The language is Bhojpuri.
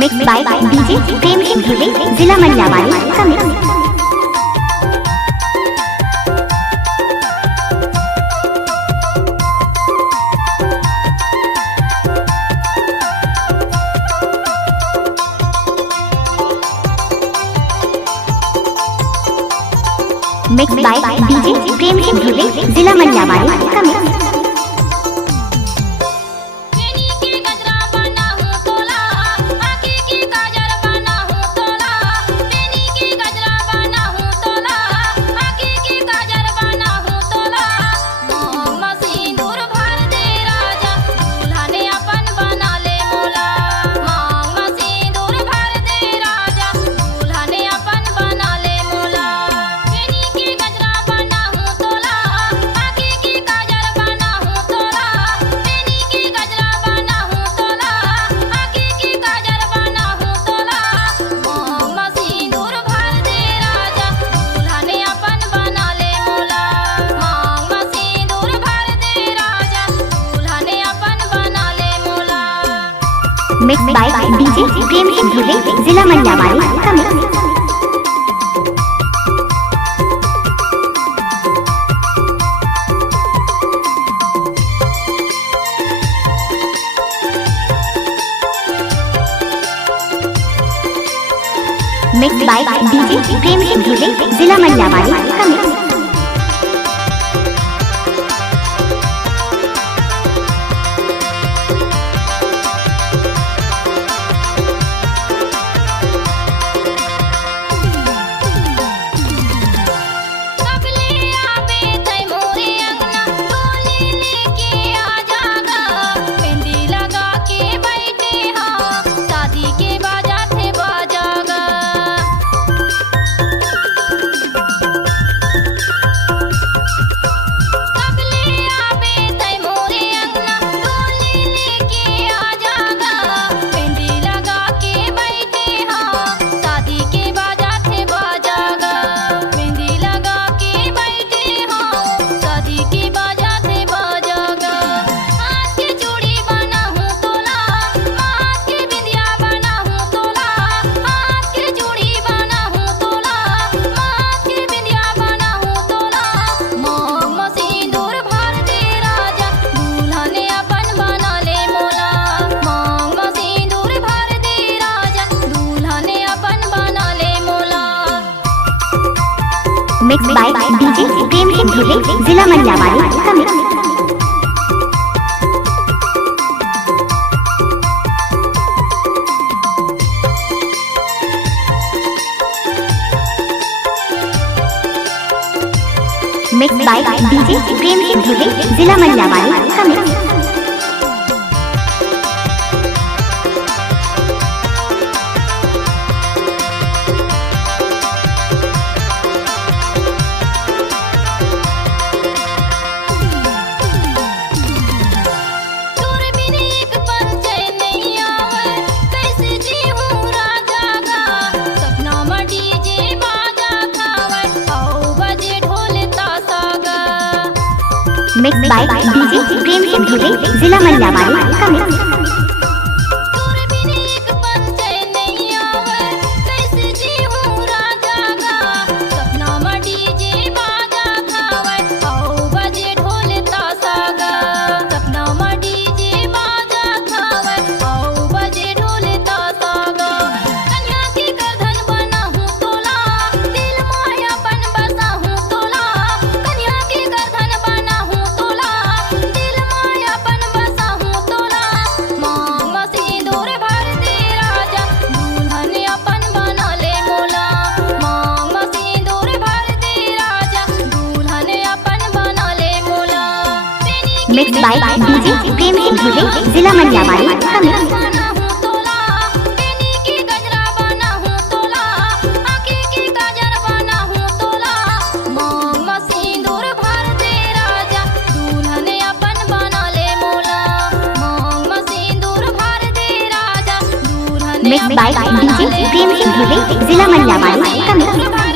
Mix by DJ Prem Singh Dhruve, जिला मनियावाड़ी का mix. Mix by DJ Prem Singh Dhruve, जिला मनियावाड़ी का mix. Mix by DJ Prem Singh Dhruve, जिला मनियावाड़ी का mix. Mix by DJ Prem Singh Dhruve, जिला मनियावाड़ी का mix. Mix by DJ Prem Singh Dhruve, जिला मनियावाड़ी का mix. Mix by DJ Prem Singh Dhruve, जिला मनियावाड़ी का mix. Mix by DJ Prem Singh Dhruve, जिला मनियावाड़ी का mix. Mix by DJ Prem Singh Dhruve, जिला मनियावाड़ी का mix. Mix by DJ Prem Singh Dhruve, जिला मनियावाड़ी का मिक्स।